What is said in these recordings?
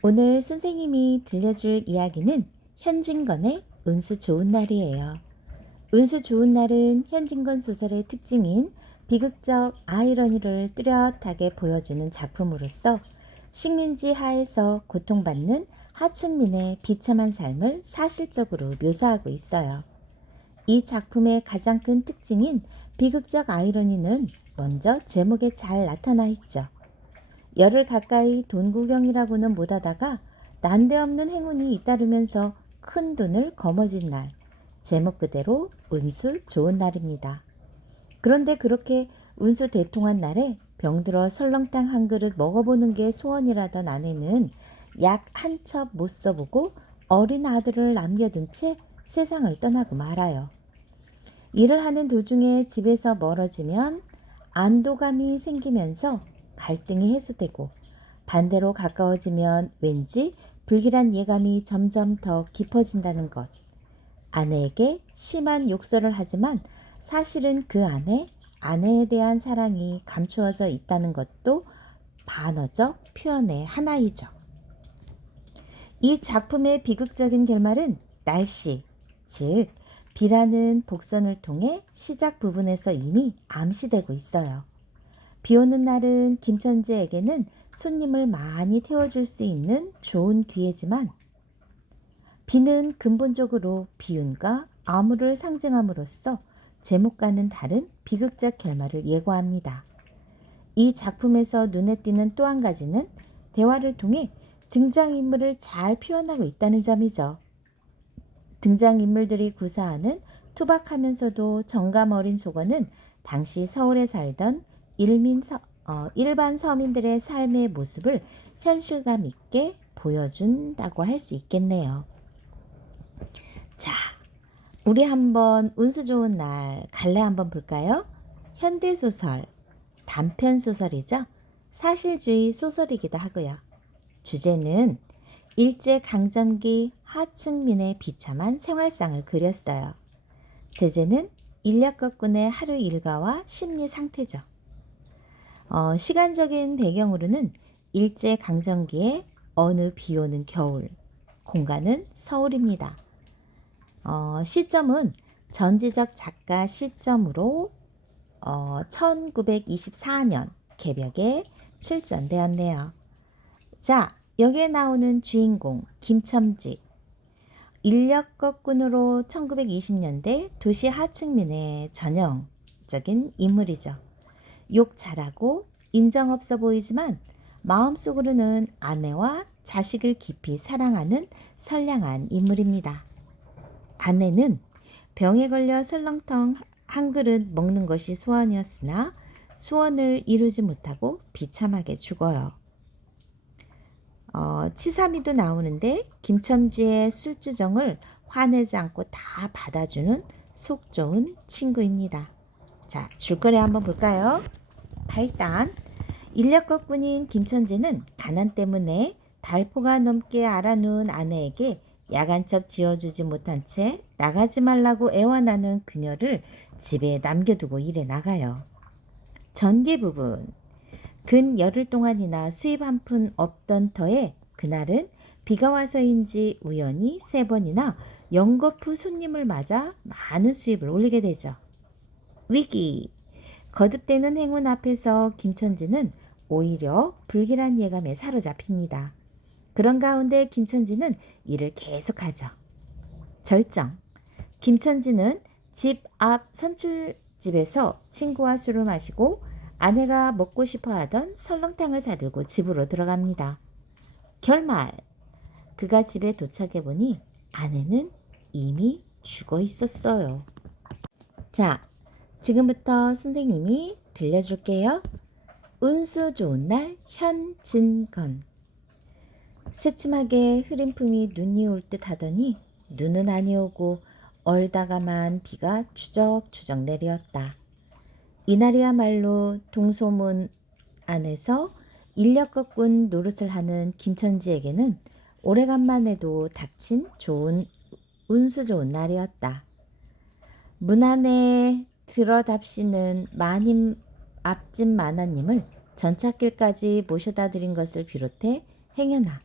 오늘 선생님이 들려줄 이야기는 현진건의 운수 좋은 날이에요. 운수 좋은 날은 현진건 소설의 특징인 비극적 아이러니를 뚜렷하게 보여주는 작품으로서 식민지 하에서 고통받는 하층민의 비참한 삶을 사실적으로 묘사하고 있어요. 이 작품의 가장 큰 특징인 비극적 아이러니는 먼저 제목에 잘 나타나 있죠. 열흘 가까이 돈 구경이라고는 못하다가 난데없는 행운이 잇따르면서 큰 돈을 거머쥔 날, 제목 그대로 운수 좋은 날입니다. 그런데 그렇게 운수 대통한 날에 병들어 설렁탕 한 그릇 먹어보는 게 소원이라던 아내는 약 한 첩 못 써보고 어린 아들을 남겨둔 채 세상을 떠나고 말아요. 일을 하는 도중에 집에서 멀어지면 안도감이 생기면서 갈등이 해소되고 반대로 가까워지면 왠지 불길한 예감이 점점 더 깊어진다는 것. 아내에게 심한 욕설을 하지만 사실은 그 안에 아내에 대한 사랑이 감추어져 있다는 것도 반어적 표현의 하나이죠. 이 작품의 비극적인 결말은 날씨, 즉 비라는 복선을 통해 시작 부분에서 이미 암시되고 있어요. 비 오는 날은 김천재에게는 손님을 많이 태워줄 수 있는 좋은 기회지만 비는 근본적으로 비운과 암울을 상징함으로써 제목과는 다른 비극적 결말을 예고합니다. 이 작품에서 눈에 띄는 또 한 가지는 대화를 통해 등장인물을 잘 표현하고 있다는 점이죠. 등장인물들이 구사하는 투박하면서도 정감 어린 속어는 당시 서울에 살던 일반 서민들의 삶의 모습을 현실감 있게 보여준다고 할 수 있겠네요. 자, 우리 한번 운수 좋은 날 갈래 한번 볼까요? 현대소설, 단편소설이죠. 사실주의 소설이기도 하고요. 주제는 일제강점기 하층민의 비참한 생활상을 그렸어요. 제재는 인력거꾼의 하루 일과와 심리 상태죠. 시간적인 배경으로는 일제강점기의 어느 비오는 겨울, 공간은 서울입니다. 시점은 전지적 작가 시점으로 1924년 개벽에 출전되었네요. 자, 여기에 나오는 주인공 김첨지, 인력거꾼으로 1920년대 도시 하층민의 전형적인 인물이죠. 욕 잘하고 인정 없어 보이지만 마음속으로는 아내와 자식을 깊이 사랑하는 선량한 인물입니다. 아내는 병에 걸려 설렁탕 한 그릇 먹는 것이 소원이었으나 소원을 이루지 못하고 비참하게 죽어요. 치사미도 나오는데 김첨지의 술주정을 화내지 않고 다 받아주는 속 좋은 친구입니다. 자, 줄거리 한번 볼까요? 8단 인력거꾼인 김천재는 가난 때문에 달포가 넘게 알아누운 아내에게 야간첩 지어주지 못한 채 나가지 말라고 애원하는 그녀를 집에 남겨두고 일에 나가요. 전개 부분 근 열흘 동안이나 수입 한 푼 없던 터에 그날은 비가 와서인지 우연히 3번이나 연거푸 손님을 맞아 많은 수입을 올리게 되죠. 위기! 거듭되는 행운 앞에서 김천지는 오히려 불길한 예감에 사로잡힙니다. 그런 가운데 김천지는 일을 계속하죠. 절정! 김천지는 집 앞 선출집에서 친구와 술을 마시고 아내가 먹고 싶어 하던 설렁탕을 사들고 집으로 들어갑니다. 결말! 그가 집에 도착해 보니 아내는 이미 죽어 있었어요. 자, 지금부터 선생님이 들려줄게요. 운수 좋은 날 현진건. 새침하게 흐린 품이 눈이 올 듯 하더니 눈은 아니오고 얼다가만 비가 추적추적 내렸다. 이날이야말로 동소문 안에서 인력거꾼 노릇을 하는 김천지에게는 오래간만에도 닥친 운수 좋은 날이었다. 문 안에 들어답시는 앞집 마나님을 전찻길까지 모셔다 드린 것을 비롯해 행여나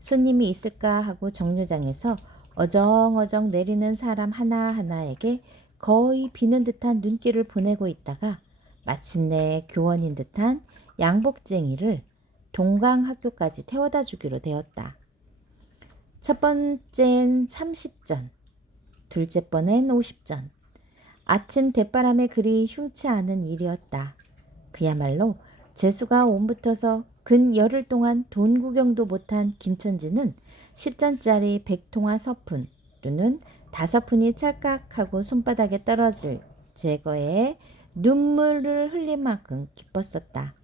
손님이 있을까 하고 정류장에서 어정어정 내리는 사람 하나하나에게 거의 비는 듯한 눈길을 보내고 있다가 마침내 교원인 듯한 양복쟁이를 동강학교까지 태워다 주기로 되었다. 첫 번째는 30전, 둘째 번엔 50전. 아침 대바람에 그리 흉치 않은 일이었다. 그야말로 재수가 옴붙어서 근 열흘 동안 돈 구경도 못한 김천지는 10전짜리 백통화 서푼 또는 5푼이 찰칵하고 손바닥에 떨어질 제거에 눈물을 흘릴 만큼 기뻤었다.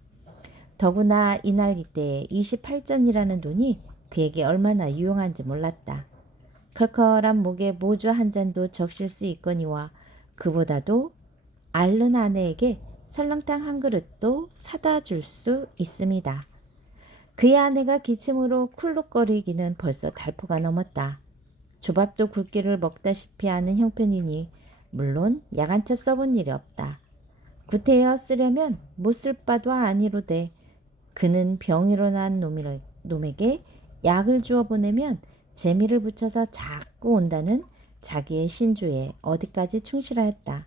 더구나 이날 이때에 28전이라는 돈이 그에게 얼마나 유용한지 몰랐다. 컬컬한 목에 모주 한 잔도 적실 수 있거니와 그보다도 앓는 아내에게 설렁탕 한 그릇도 사다 줄 수 있습니다. 그의 아내가 기침으로 쿨룩거리기는 벌써 달포가 넘었다. 조밥도 굵기를 먹다시피 하는 형편이니 물론 야간첩 써본 일이 없다. 구태여 쓰려면 못 쓸 바도 아니로되 그는 병이로 난 놈에게 약을 주어 보내면 재미를 붙여서 자꾸 온다는 자기의 신조에 어디까지 충실하였다.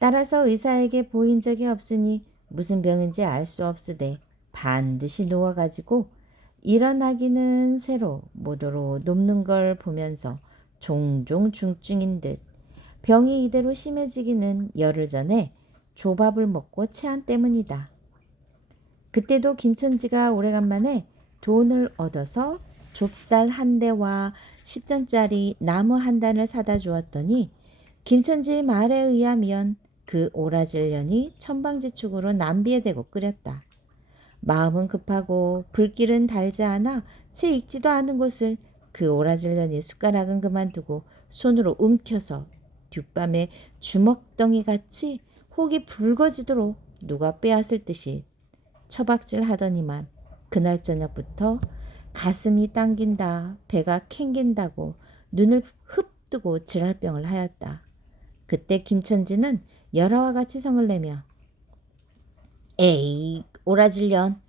따라서 의사에게 보인 적이 없으니 무슨 병인지 알 수 없으되 반드시 누워가지고 일어나기는 새로 모도로 눕는 걸 보면서 종종 중증인 듯 병이 이대로 심해지기는 열흘 전에 조밥을 먹고 체한 때문이다. 그때도 김천지가 오래간만에 돈을 얻어서 좁쌀 한 대와 10전짜리 나무 한 단을 사다 주었더니 김천지 말에 의하면 그 오라질년이 천방지축으로 남비에 대고 끓였다. 마음은 급하고 불길은 달지 않아 채 익지도 않은 것을 그 오라질년이 숟가락은 그만두고 손으로 움켜서 뒷밤에 주먹덩이같이 혹이 붉어지도록 누가 빼앗을 듯이 처박질 하더니만 그날 저녁부터 가슴이 당긴다, 배가 캥긴다고 눈을 흡뜨고 질랄병을 하였다. 그때 김천지는 열화와 같이 성을 내며 에이 오라질년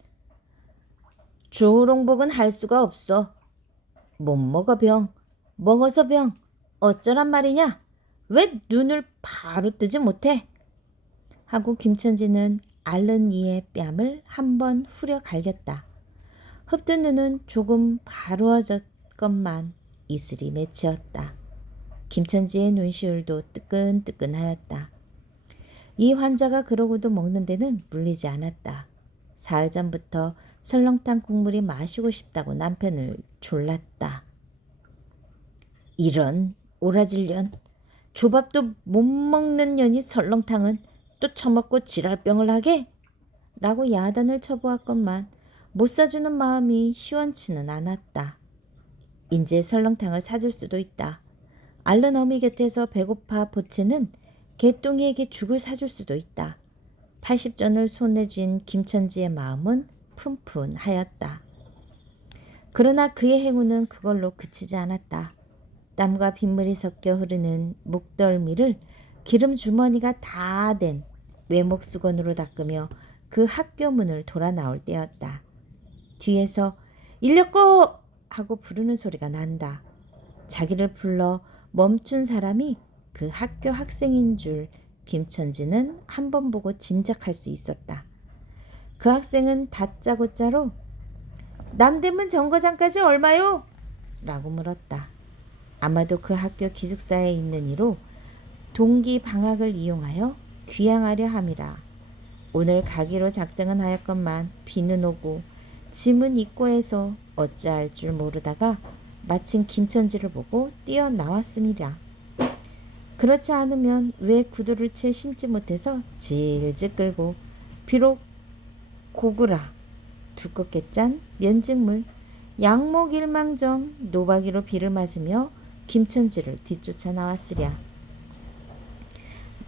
조롱복은 할 수가 없어. 못 먹어 병, 먹어서 병, 어쩌란 말이냐? 왜 눈을 바로 뜨지 못해? 하고 김천지는 앓는 이의 뺨을 한번 후려 갈겼다. 흡뜬 눈은 조금 바로워졌건만 이슬이 맺히었다. 김천지의 눈시울도 뜨끈뜨끈하였다. 이 환자가 그러고도 먹는 데는 물리지 않았다. 사흘 전부터 설렁탕 국물이 마시고 싶다고 남편을 졸랐다. 이런 오라질년, 조밥도 못 먹는 년이 설렁탕은 또 처먹고 지랄병을 하게? 라고 야단을 쳐보았건만 못 사주는 마음이 시원치는 않았다. 인제 설렁탕을 사줄 수도 있다. 앓는 어미 곁에서 배고파 보채는 개똥이에게 죽을 사줄 수도 있다. 80전을 손에 쥔 김천지의 마음은 푼푼하였다. 그러나 그의 행운은 그걸로 그치지 않았다. 땀과 빗물이 섞여 흐르는 목덜미를 기름 주머니가 다 된 외목 수건으로 닦으며 그 학교 문을 돌아 나올 때였다. 뒤에서 일렸고! 하고 부르는 소리가 난다. 자기를 불러 멈춘 사람이 그 학교 학생인 줄 김천지는 한 번 보고 짐작할 수 있었다. 그 학생은 다짜고짜로 남대문 정거장까지 얼마요? 라고 물었다. 아마도 그 학교 기숙사에 있는 이로 동기 방학을 이용하여 귀향하려 함이라. 오늘 가기로 작정은 하였건만 비는 오고 짐은 있고 해서 어찌할 줄 모르다가 마침 김천지를 보고 뛰어나왔음이라. 그렇지 않으면 왜 구두를 채 신지 못해서 질질 끌고 비록 고구라, 두껍게 짠 면직물, 양목일망정 노박이로 비를 맞으며 김천지를 뒤쫓아 나왔으랴.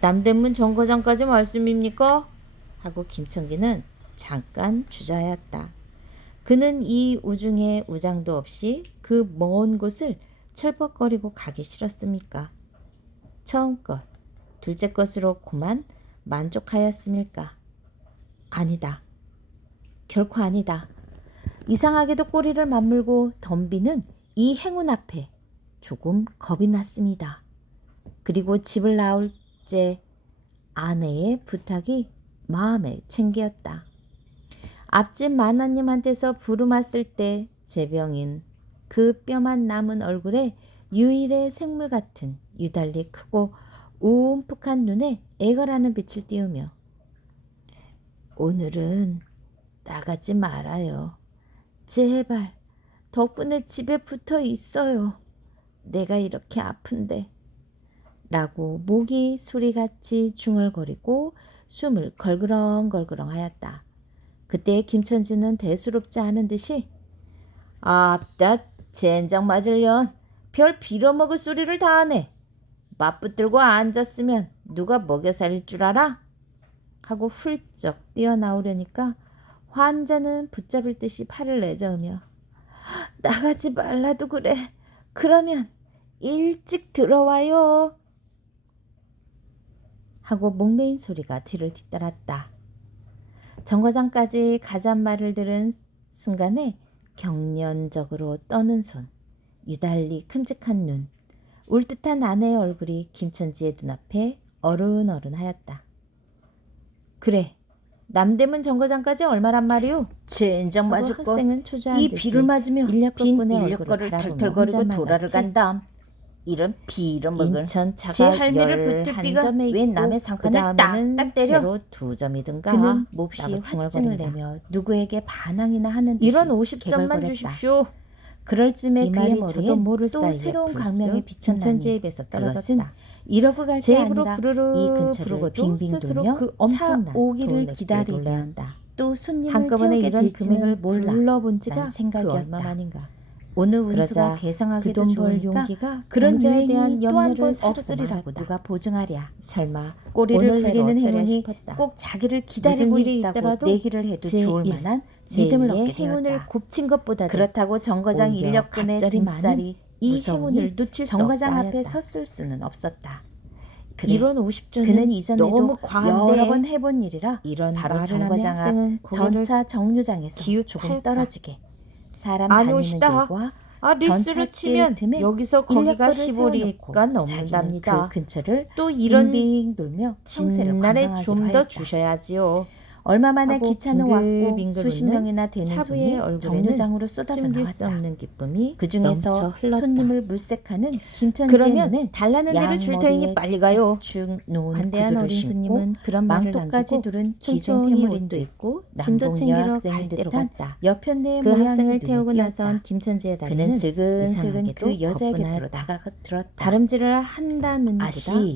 남대문 정거장까지 말씀입니까? 하고 김천기는 잠깐 주저하였다. 그는 이 우중에 우장도 없이 그 먼 곳을 철벅거리고 가기 싫었습니까? 처음 것, 둘째 것으로 고만 만족하였음일까? 아니다. 결코 아니다. 이상하게도 꼬리를 맞물고 덤비는 이 행운 앞에 조금 겁이 났습니다. 그리고 집을 나올 때 아내의 부탁이 마음에 챙겼다. 앞집 마나님한테서 부름왔을 때 제병인 그 뼈만 남은 얼굴에 유일의 생물 같은 유달리 크고 움푹한 눈에 애걸하는 빛을 띄우며 오늘은 나가지 말아요. 제발 덕분에 집에 붙어 있어요. 내가 이렇게 아픈데 라고 목이 소리같이 중얼거리고 숨을 걸그렁걸그렁 하였다. 그때 김천지는 대수롭지 않은 듯이 아따 젠장 맞을년 별 빌어먹을 소리를 다 하네. 맞붙들고 앉았으면 누가 먹여 살릴 줄 알아? 하고 훌쩍 뛰어나오려니까 환자는 붙잡을 듯이 팔을 내저으며 나가지 말라도 그래. 그러면 일찍 들어와요. 하고 목매인 소리가 뒤를 뒤따랐다. 정거장까지 가잔말을 들은 순간에 경련적으로 떠는 손, 유달리 큼직한 눈, 울듯한 아내의 얼굴이 김천지의 눈앞에 어른어른하였다. 그래, 남대문 정거장까지 얼마란 말이오? 젠장 맞을 것. 학생은 초조한 이 비를 맞으며 빈 인력거를 털털거리고 도라를 간 다음 이런 빌어먹을 제 할미를 붙들 비가 왜 남의 상판을 딱딱 때려? 새로 2점이든가. 그는 몹시 확증을 내며 누구에게 반항이나 하는 듯이 이런 50점만 주십시오. 그럴 쯤에 그의 머리에 또 새로운 광명이 비천지의 입에서 떨어졌다. 이러고 갈 게 아니라 이 근처를 빙빙 돌며 그 엄청난 오기를 기다리려 한다. 또 손님을 한꺼번에 이런 금액을 불러본 지가 생각이 얼마만인가. 오늘 운수가 괴상하게도 좋으니까 그런 자에 대한 염려를 없으리라고 누가 보증하랴. 설마 꼬리를 굴리는 행운이 꼭 자기를 기다리고 있다고 내기를 해도 좋을 만한 믿음을 얻게 되었다. 행운을 곱친 것보다도 그렇다고 정거장 인력분의 등살이 이 행운을 놓칠 수 정거장 앞에 섰을 수는 없었다. 그래, 이런 50조는 그는 이전에도 너무 여러 번 해본 일이라 이런 바로 정거장 앞 전차 정류장에서 조금 떨어지게 사람 다니는 길과 리스를 치면 여기서 거기가 15리가 넘는답니다. 그 근처를 또 이런 빙빙 돌며 진날에 좀 더 주셔야지요. 얼마 만에 기차는 왔고 수십 명이나 되는 손이 정류장으로 쏟아져 나왔다. 수 없는 기쁨이 그 중에서 손님을 물색하는 김천지의 눈에 달라는 대로 줄 테니 빨리 가요. 관대한 어린 손님은 그런 말을 남기고 두른 기존 태물인도 있고 짐도 챙기러 갈 듯한 여편네의 그 학생을 태우고 나선 김천지의 다리는 슬근슬근 그 여자에게 들었다. 다름질을 한다는 보다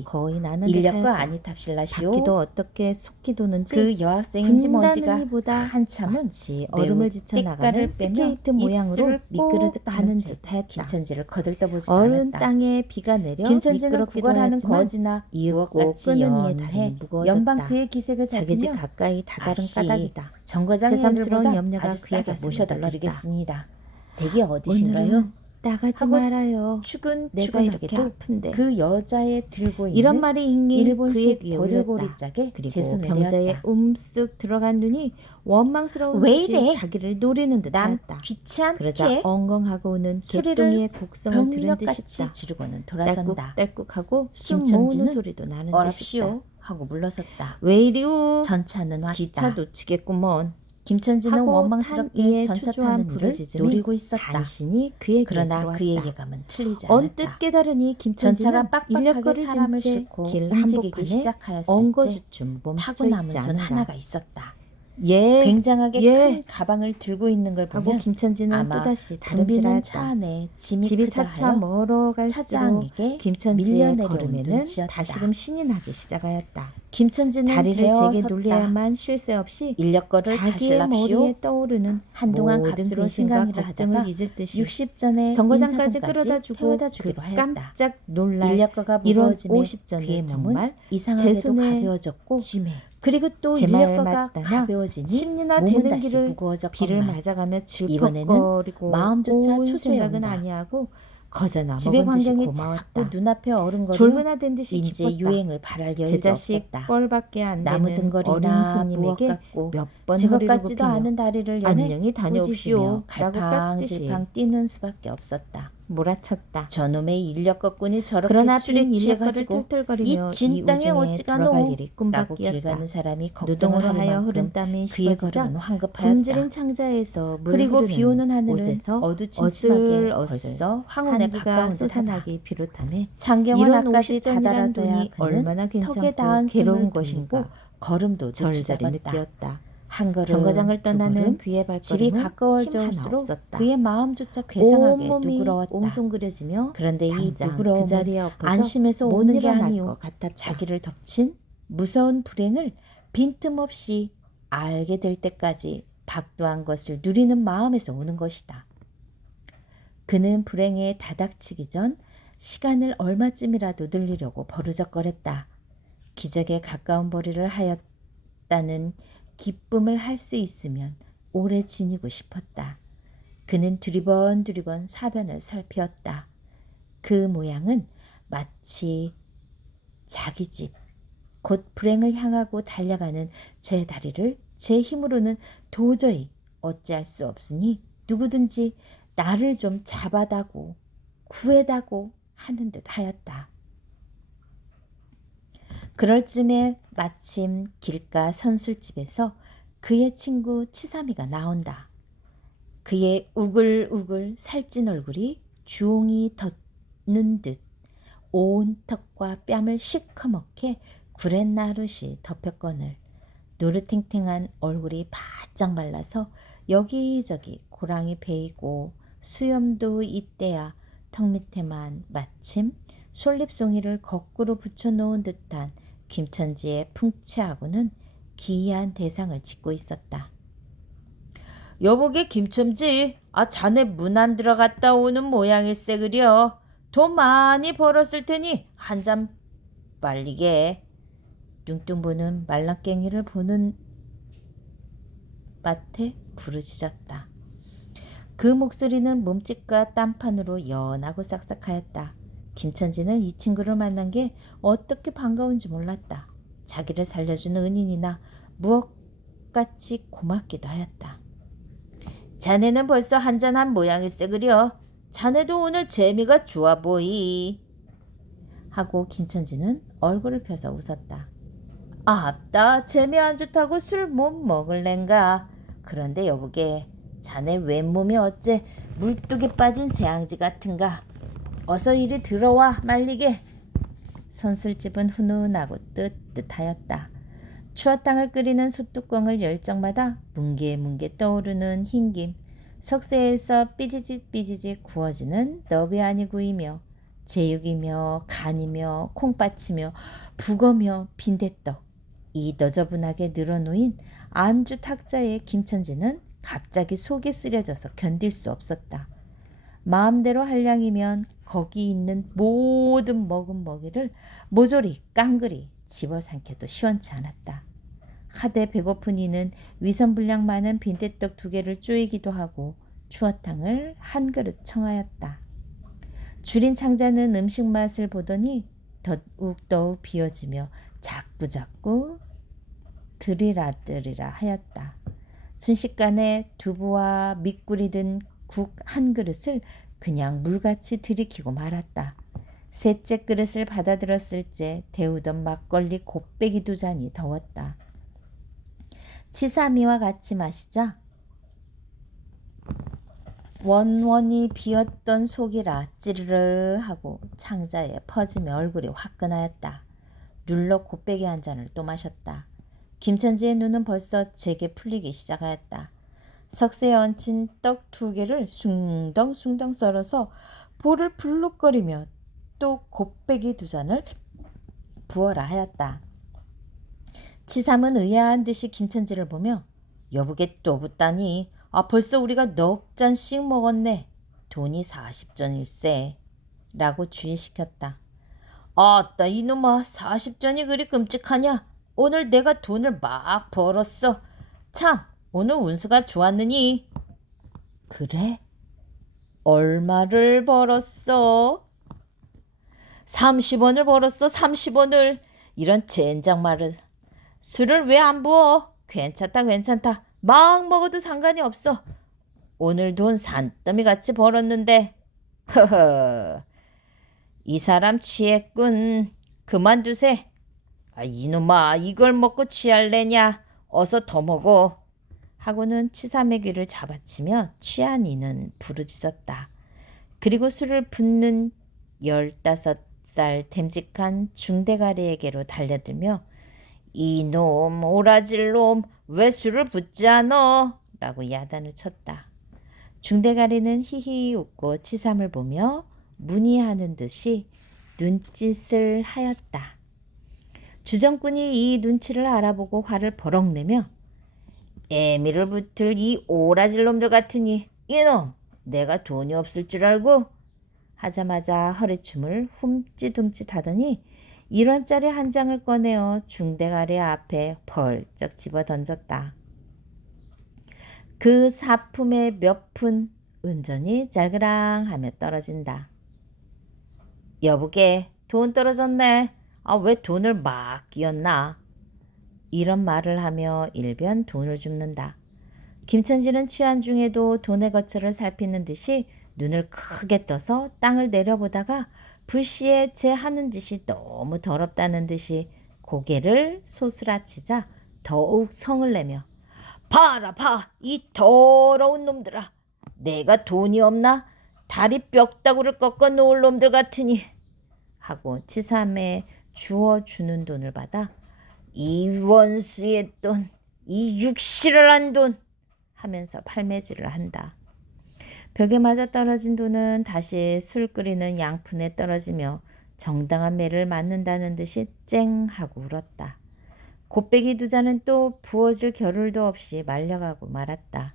거의 나는 인력과 아니탑실라시오. 바퀴도 어떻게 속히 도는지 그 여학생 분단이보다 한참은 얼음을 지쳐 나가는 스케이트 모양으로 미끄러져 가는 듯하였다. 김천지를 거들떠보지 않았다. 얼음 땅에 비가 내려 김천지는 구걸하는 거지나 이윽고 끄는 이의 다리는 연방 그의 기색을 자기 집 가까이 다다른 까닭이다. 정거장 새삼스러운 염려가 그의 가슴을 모셔다 드리겠습니다. 댁이 어디신가요? 나가지 말아요. 내가 이렇게 아픈데 그 여자의 들고 있는 이런 말이 잉인 그의 버들고리 짝에 그리고 병자의 움쓱 들어간 눈이 원망스러운 듯이 자기를 노리는 듯하였다. 귀찮게 그러자 엉엉하고 오는 개똥이의 곡성을 들은 듯이 지르고는 돌아선다. 딸꾹딸꾹하고 숨 모으는 소리도 나는 듯이다. 하고 물러섰다. 왜 이리우? 전차는 왔다. 기차 놓치겠구먼. 김천지는 원망스럽게 전차 타는 일을 노리고 있었다. 간신히 그의 그러나 그의 예감은 틀리지 않았다. 언뜻 깨달으니 김천지가 빡빡하게 사람을 싣고 길 한복판에 시작하였을 때 타고 남은 손 하나가 있었다. 굉장하게 큰 가방을 들고 있는 걸 보면 김천지는 또다시 다름질한 차 안에 집이 차차 멀어갈 차장에게 김천지의 걸음에는 다시금 신이 나기 시작하였다. 김천지는 다리를 제게 놀려야만 쉴 새 없이 인력거를 자기의 머리에 떠오르는 한동안 값으로 생각을 하다가 잊을 듯이 60전에 정거장까지 끌어다주고 태워다 주기로 하였다. 깜짝 놀랄 인력거가 무거워짐에 50전에 정말 이상하게도 가벼워졌고 그리고 또 인력거가 가벼워지니 심리나 되는 길을 비를 맞아가며 질퍽거리고 마음조차 초생각은 아니하고 거저나 집의 먹은 듯이 광경이 고마웠다. 자꾸 눈앞에 어른거리며 졸문화된 듯이 인제 기뻤다. 유행을 바랄 여유가 제 자식 없었다. 뻘밖에 안 나무 되는 어린 등거리나 손님에게 무엇 같고 몇 번 제것 허리를 같지도 굽히며 않은 다리를 연해 안녕히 다녀옵시오 꾸짖으며 라고 갈팡질팡 뛰는 수밖에 없었다. 몰아쳤다. 저놈의 인력거꾼이 저렇게 그러나 술에 빈 인력거를 취해가지고 털털거리며 이 진땅에 우중에 어찌가 들어갈 노? 일이 라고 길 꿈밖이었다. 가는 사람이 걱정을 노동으로 할 하여 만큼 흐른 땀이 그의 식어지자 걸음은 황급하였다. 굶주린 창자에서 물 그리고 흐르는 비오는 하늘은 옷에서 어두침침하게 어슬어슬 벌써 황혼에 한기가 가까운 듯하다. 솟아나기 비롯하며 창경은 이런 앞까지 50전이란 다다라서야 돈이 그는 얼마나 턱에 괜찮고 닿은 괴로운 숨을 것인가. 돌리고 걸음도 절절히 늦추잡았다. 느꼈다. 한 걸음, 정거장을 두 떠나는 걸음, 그의 집이 발걸음은 힘 하나 가까워질수록 없었다. 그의 마음조차 괴상하게 온몸이 누그러웠다. 옹송그려지며 그런데 이 당장 누그러움은 그 자리에 엎어져 안심해서 못 오는 게 일어날 아니오. 것 같았다. 자기를 덮친 무서운 불행을 빈틈없이 알게 될 때까지 박도한 것을 누리는 마음에서 오는 것이다. 그는 불행에 다닥치기 전 시간을 얼마쯤이라도 늘리려고 버르적거렸다. 기적에 가까운 벌이를 하였다는 기쁨을 할 수 있으면 오래 지니고 싶었다. 그는 두리번 사변을 살피었다. 그 모양은 마치 자기 집, 곧 불행을 향하고 달려가는 제 다리를 제 힘으로는 도저히 어찌할 수 없으니 누구든지 나를 좀 잡아다고 구해다고 하는 듯 하였다. 그럴 쯤에 마침 길가 선술집에서 그의 친구 치삼이가 나온다. 그의 우글우글 살찐 얼굴이 주홍이 덮는 듯 온 턱과 뺨을 시커멓게 구렛나룻이 덮였거늘 노릇탱탱한 얼굴이 바짝 말라서 여기저기 고랑이 베이고 수염도 이때야 턱 밑에만 마침 솔잎송이를 거꾸로 붙여놓은 듯한 김천지의 풍채하고는 기이한 대상을 짓고 있었다. 여보게 김첨지, 자네 문 안 들어갔다 오는 모양일세 그려. 돈 많이 벌었을 테니 한 잔 빨리게. 뚱뚱보는 말랑깽이를 보는 밭에 부르짖었다. 그 목소리는 몸짓과 딴판으로 연하고 싹싹하였다. 김천지는 이 친구를 만난 게 어떻게 반가운지 몰랐다. 자기를 살려주는 은인이나 무엇같이 고맙기도 하였다. 자네는 벌써 한잔한 모양일세 그려. 자네도 오늘 재미가 좋아 보이. 하고 김천지는 얼굴을 펴서 웃었다. 아따, 재미 안 좋다고 술 못 먹을랜가. 그런데 여보게, 자네 왼몸이 어째 물뚝에 빠진 새앙지 같은가. 어서 이리 들어와 말리게. 선술집은 훈훈하고 뜨뜻하였다. 추어탕을 끓이는 솥뚜껑을 열 적마다 뭉게뭉게 떠오르는 흰김, 석쇠에서 삐지직 구워지는 너비아니구이며 제육이며 간이며 콩밭이며 북어며 빈대떡, 이 너저분하게 늘어놓인 안주 탁자에 김천지는 갑자기 속이 쓰려져서 견딜 수 없었다. 마음대로 할 양이면 거기 있는 모든 먹은 먹이를 모조리 깡그리 집어삼켜도 시원치 않았다. 하대 배고픈 이는 위선불량 많은 빈대떡 2개를 쪼이기도 하고 추어탕을 한 그릇 청하였다. 줄인 창자는 음식 맛을 보더니 더욱 비어지며 자꾸자꾸 드리라 하였다. 순식간에 두부와 밑꿀이 든 국 한 그릇을 그냥 물같이 들이키고 말았다. 셋째 그릇을 받아들었을 때 데우던 막걸리 곱빼기 2잔이 더웠다. 치사미와 같이 마시자 원원이 비었던 속이라 찌르르 하고 창자에 퍼지며 얼굴이 화끈하였다. 눌러 곱빼기 한 잔을 또 마셨다. 김천지의 눈은 벌써 제게 풀리기 시작하였다. 석쇠에 얹힌 떡 2개를 숭덩숭덩 썰어서 볼을 불룩거리며 또 곱빼기 2잔을 부어라 하였다. 치삼은 의아한 듯이 김천지를 보며 여보게 또 붓다니. 벌써 우리가 넉 잔씩 먹었네. 돈이 40전일세. 라고 주의시켰다. 아따 이놈아, 40전이 그리 끔찍하냐. 오늘 내가 돈을 막 벌었어. 참 오늘 운수가 좋았느니. 그래? 얼마를 벌었어? 30원을 벌었어. 30원을. 이런 젠장 말을. 술을 왜 안 부어? 괜찮다 괜찮다. 막 먹어도 상관이 없어. 오늘 돈 산더미 같이 벌었는데. 허허. 이 사람 취했군. 그만두세. 아, 이놈아, 이걸 먹고 취할래냐? 어서 더 먹어. 하고는 치삼의 귀를 잡아치며 취한 이는 부르짖었다. 그리고 술을 붓는 15살 됨직한 중대가리에게로 달려들며 이놈 오라질놈 왜 술을 붓지 않어? 라고 야단을 쳤다. 중대가리는 히히 웃고 치삼을 보며 문의하는 듯이 눈짓을 하였다. 주정꾼이 이 눈치를 알아보고 화를 버럭 내며 애미를 붙을 이 오라질 놈들 같으니 이놈 내가 돈이 없을 줄 알고 하자마자 허리춤을 훔짓훔짓 하더니 1원짜리 한 장을 꺼내어 중대가리 앞에 벌쩍 집어 던졌다. 그 사품의 몇 푼 은전이 잘그랑하며 떨어진다. 여보게 돈 떨어졌네. 아, 왜 돈을 막 끼었나? 이런 말을 하며 일변 돈을 줍는다. 김천지는 취한 중에도 돈의 거처를 살피는 듯이 눈을 크게 떠서 땅을 내려보다가 불시에 제 하는 짓이 너무 더럽다는 듯이 고개를 소스라치자 더욱 성을 내며 봐라 봐, 이 더러운 놈들아. 내가 돈이 없나? 다리 뼈다구를 꺾어 놓을 놈들 같으니 하고 치삼에 주어주는 돈을 받아 이 원수의 돈, 이 육실을 한 돈 하면서 팔매질을 한다. 벽에 맞아 떨어진 돈은 다시 술 끓이는 양푼에 떨어지며 정당한 매를 맞는다는 듯이 쨍 하고 울었다. 곱빼기 2잔은 또 부어질 겨를도 없이 말려가고 말았다.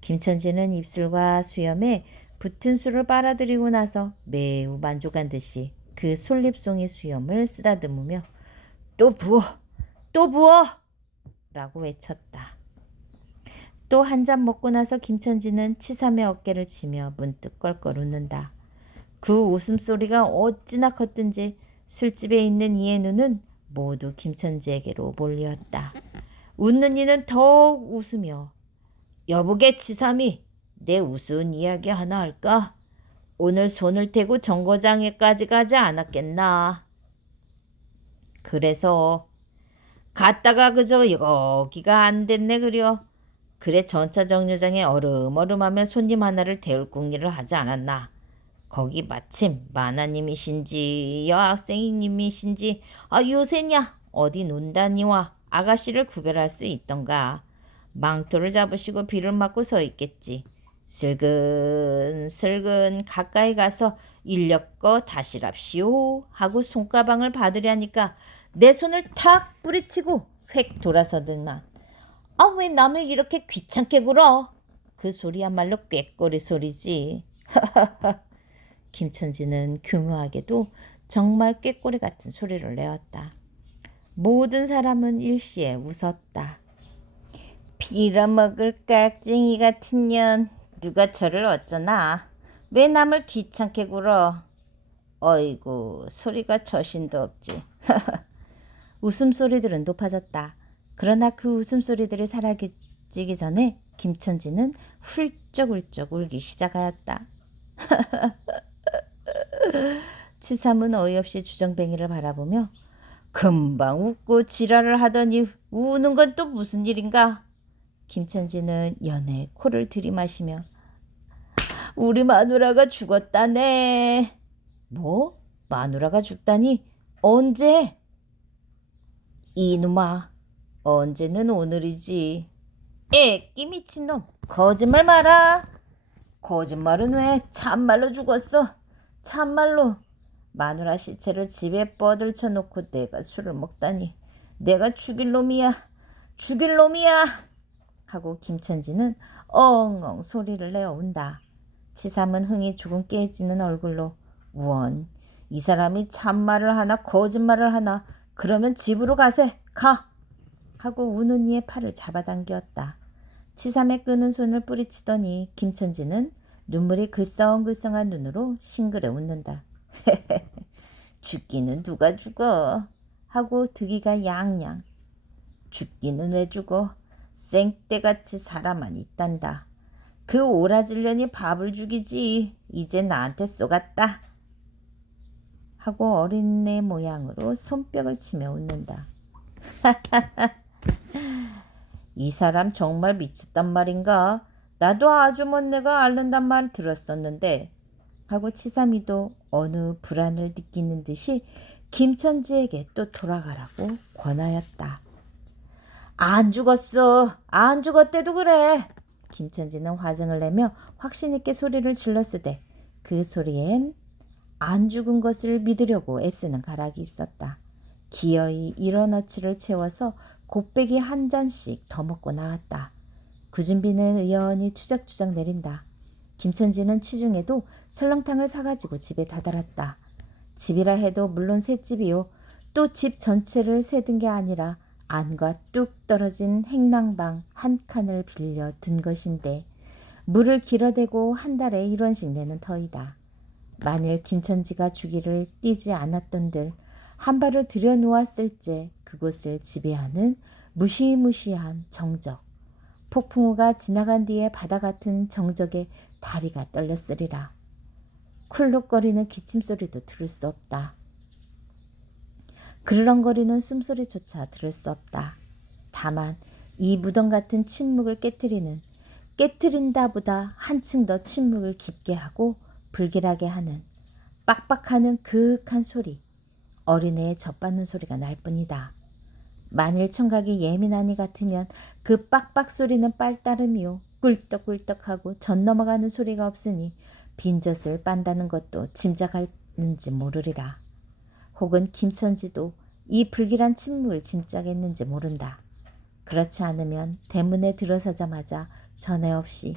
김천지는 입술과 수염에 붙은 술을 빨아들이고 나서 매우 만족한 듯이 그 솔잎송이 수염을 쓰다듬으며 또 부어! 또 부어! 라고 외쳤다. 또 한 잔 먹고 나서 김천지는 치삼의 어깨를 치며 문득 껄껄 웃는다. 그 웃음소리가 어찌나 컸든지 술집에 있는 이의 눈은 모두 김천지에게로 몰렸다. 웃는 이는 더욱 웃으며 여보게 치삼이 내 우스운 이야기 하나 할까? 오늘 손을 대고 정거장에까지 가지 않았겠나? 그래서 갔다가 그저 여기가 안 됐네 그려. 그래 전차 정류장에 얼음얼음하며 손님 하나를 태울 궁리를 하지 않았나. 거기 마침 마나님이신지 여학생님이신지 요새냐 어디 논다니와 아가씨를 구별할 수 있던가. 망토를 잡으시고 비를 맞고 서 있겠지. 슬근슬근 가까이 가서 인력거 다시랍시오 하고 손가방을 받으려니까 내 손을 탁 뿌리치고 획 돌아서더만 왜 남을 이렇게 귀찮게 굴어? 그 소리야말로 꾀꼬리 소리지. 김천지는 교묘하게도 정말 꾀꼬리 같은 소리를 내었다. 모든 사람은 일시에 웃었다. 빌어먹을 깍쟁이 같은 년 누가 저를 어쩌나. 왜 남을 귀찮게 굴어. 어이구 소리가 저신도 없지. 웃음소리들은 높아졌다. 그러나 그 웃음소리들이 사라지기 전에 김천지는 훌쩍훌쩍 울기 시작하였다. 치삼은 어이없이 주정뱅이를 바라보며 금방 웃고 지랄을 하더니 우는 건 또 무슨 일인가? 김천지는 연애 코를 들이마시며 우리 마누라가 죽었다네. 뭐? 마누라가 죽다니? 언제? 이놈아 언제는 오늘이지. 끼 미친놈 거짓말 마라. 거짓말은 왜? 참말로 죽었어. 참말로. 마누라 시체를 집에 뻗을쳐 놓고 내가 술을 먹다니. 내가 죽일 놈이야. 죽일 놈이야. 하고 김천지는 엉엉 소리를 내어온다. 치삼은 흥이 조금 깨지는 얼굴로 우원 이 사람이 참말을 하나 거짓말을 하나. 그러면 집으로 가세. 가. 하고 우는 이의 팔을 잡아당겼다. 치삼의 끄는 손을 뿌리치더니 김천지는 눈물이 글썽글썽한 눈으로 싱그레 웃는다. 죽기는 누가 죽어? 하고 득이가 양양. 죽기는 왜 죽어? 생떼같이 살아만 있단다. 그 오라질년이 밥을 죽이지. 이제 나한테 쏘갔다. 하고 어린애 모양으로 손뼉을 치며 웃는다. 이 사람 정말 미쳤단 말인가? 나도 아주머니가 앓는단 말 들었었는데. 하고 치삼이도 어느 불안을 느끼는 듯이 김천지에게 또 돌아가라고 권하였다. 안 죽었어. 안 죽었대도 그래. 김천지는 화증을 내며 확신 있게 소리를 질렀으되 그 소리엔 안 죽은 것을 믿으려고 애쓰는 가락이 있었다. 기어이 일어너치를 채워서 곱빼기 한 잔씩 더 먹고 나왔다. 구준비는 의연히 추적추적 내린다. 김천지는 치중에도 설렁탕을 사가지고 집에 다다랐다. 집이라 해도 물론 셋집이요. 또 집 전체를 세든 게 아니라 안과 뚝 떨어진 행랑방 한 칸을 빌려 든 것인데 물을 길어대고 한 달에 1원씩 내는 터이다. 만일 김천지가 주기를 띄지 않았던들 한 발을 들여놓았을째 그곳을 지배하는 무시무시한 정적. 폭풍우가 지나간 뒤에 바다 같은 정적에 다리가 떨렸으리라. 쿨룩거리는 기침소리도 들을 수 없다. 그르렁거리는 숨소리조차 들을 수 없다. 다만 이 무덤 같은 침묵을 깨트린다보다 한층 더 침묵을 깊게 하고 불길하게 하는 빡빡하는 그윽한 소리, 어린애의 젖받는 소리가 날 뿐이다. 만일 청각이 예민하니 같으면 그 빡빡 소리는 빨따름이요 꿀떡꿀떡하고 젖 넘어가는 소리가 없으니 빈젖을 빤다는 것도 짐작하는지 모르리라. 혹은 김천지도 이 불길한 침묵을 짐작했는지 모른다. 그렇지 않으면 대문에 들어서자마자 전에 없이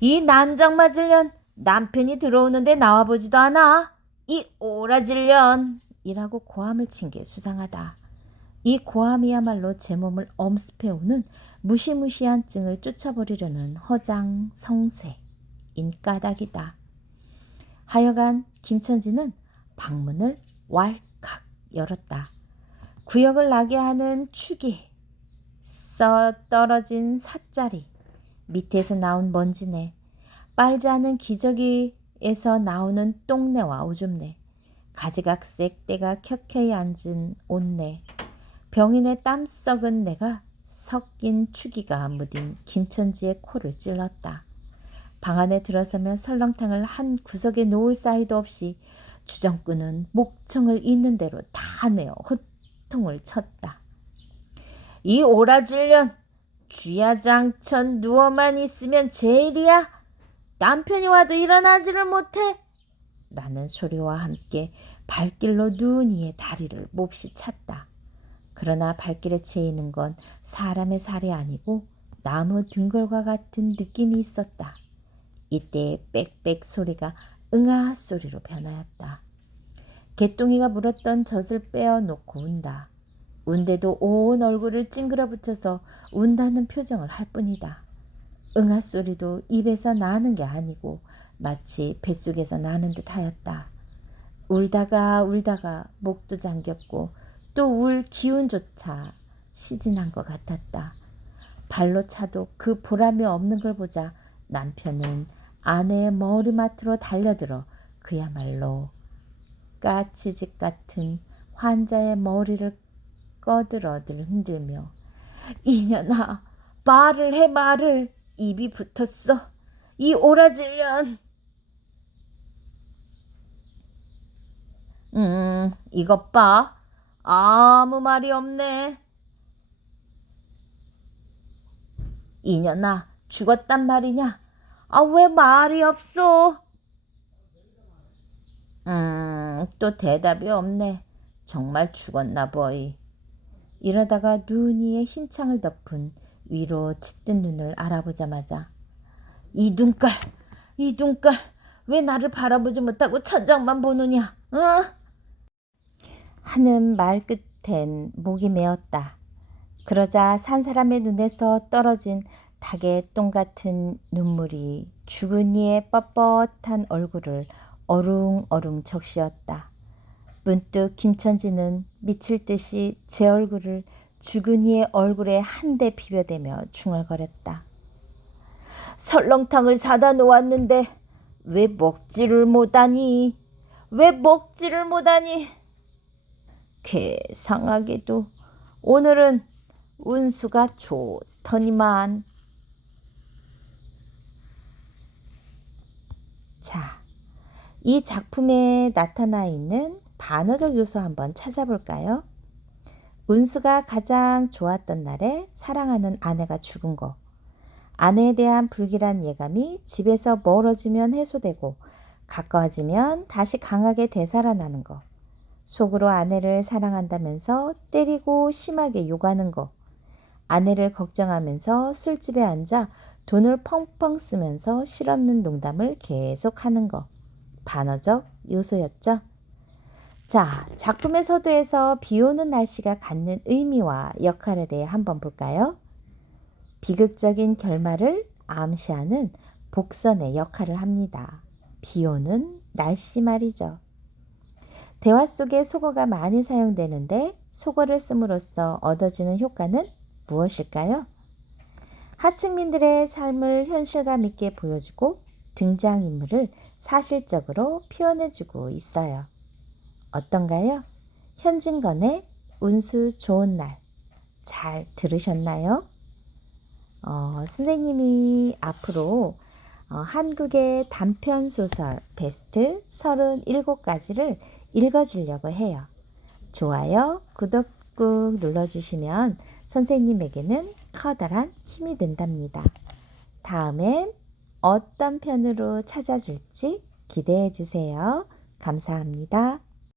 이 난장 맞을년 남편이 들어오는데 나와보지도 않아. 이 오라질년 이라고 고함을 친 게 수상하다. 이 고함이야말로 제 몸을 엄습해오는 무시무시한 증을 쫓아버리려는 허장성세인 까닭이다. 하여간 김천지는 방문을 왈칵 열었다. 구역을 나게 하는 축이 써 떨어진 삿자리 밑에서 나온 먼지네, 빨지 않은 기저귀에서 나오는 똥내와 오줌내, 가지각색 때가 켜켜이 앉은 옷내, 병인의 땀 썩은 내가 섞인 추기가 무딘 김천지의 코를 찔렀다. 방 안에 들어서면 설렁탕을 한 구석에 놓을 사이도 없이 주정꾼은 목청을 있는 대로 다 내어 호통을 쳤다. 이 오라질년, 쥐야장천 누워만 있으면 제일이야? 남편이 와도 일어나지를 못해? 라는 소리와 함께 발길로 누운이의 다리를 몹시 찼다. 그러나 발길에 채이는 건 사람의 살이 아니고 나무 등골과 같은 느낌이 있었다. 이때 빽빽 소리가 응아 소리로 변하였다. 개똥이가 물었던 젖을 빼어놓고 운다. 운데도 온 얼굴을 찡그려 붙여서 운다는 표정을 할 뿐이다. 응아 소리도 입에서 나는 게 아니고 마치 뱃속에서 나는 듯 하였다. 울다가 목도 잠겼고 또 울 기운조차 시진한 것 같았다. 발로 차도 그 보람이 없는 걸 보자 남편은 아내의 머리맡으로 달려들어 그야말로 까치집 같은 환자의 머리를 꺼들어들 흔들며 이년아 말을 해 말을. 입이 붙었어. 이 오라질년. 이것 봐. 아무 말이 없네. 이년아 죽었단 말이냐? 아, 왜 말이 없어? 또 대답이 없네. 정말 죽었나 보이. 이러다가 눈이의 흰 창을 덮은 위로 짙은 눈을 알아보자마자 이 눈깔 왜 나를 바라보지 못하고 천장만 보느냐? 하는 말 끝엔 목이 메었다. 그러자 산 사람의 눈에서 떨어진 닭의 똥 같은 눈물이 죽은 이의 뻣뻣한 얼굴을 어룽어룽 적시었다. 문득 김천지는 미칠 듯이 제 얼굴을 죽은 이의 얼굴에 한 대 비벼대며 중얼거렸다. 설렁탕을 사다 놓았는데 왜 먹지를 못하니? 왜 먹지를 못하니? 개상하게도 오늘은 운수가 좋더니만. 자, 이 작품에 나타나 있는 반어적 요소 한번 찾아볼까요? 운수가 가장 좋았던 날에 사랑하는 아내가 죽은 거. 아내에 대한 불길한 예감이 집에서 멀어지면 해소되고 가까워지면 다시 강하게 되살아나는 거. 속으로 아내를 사랑한다면서 때리고 심하게 욕하는 거. 아내를 걱정하면서 술집에 앉아 돈을 펑펑 쓰면서 실없는 농담을 계속하는 거. 반어적 요소였죠. 자, 작품의 서두에서 비 오는 날씨가 갖는 의미와 역할에 대해 한번 볼까요? 비극적인 결말을 암시하는 복선의 역할을 합니다. 비 오는 날씨 말이죠. 대화 속에 속어가 많이 사용되는데 속어를 씀으로써 얻어지는 효과는 무엇일까요? 하층민들의 삶을 현실감 있게 보여주고 등장인물을 사실적으로 표현해주고 있어요. 어떤가요? 현진건의 운수 좋은 날 잘 들으셨나요? 선생님이 앞으로 한국의 단편소설 베스트 37가지를 읽어주려고 해요. 좋아요, 구독 꾹 눌러주시면 선생님에게는 커다란 힘이 된답니다. 다음엔 어떤 편으로 찾아줄지 기대해 주세요. 감사합니다.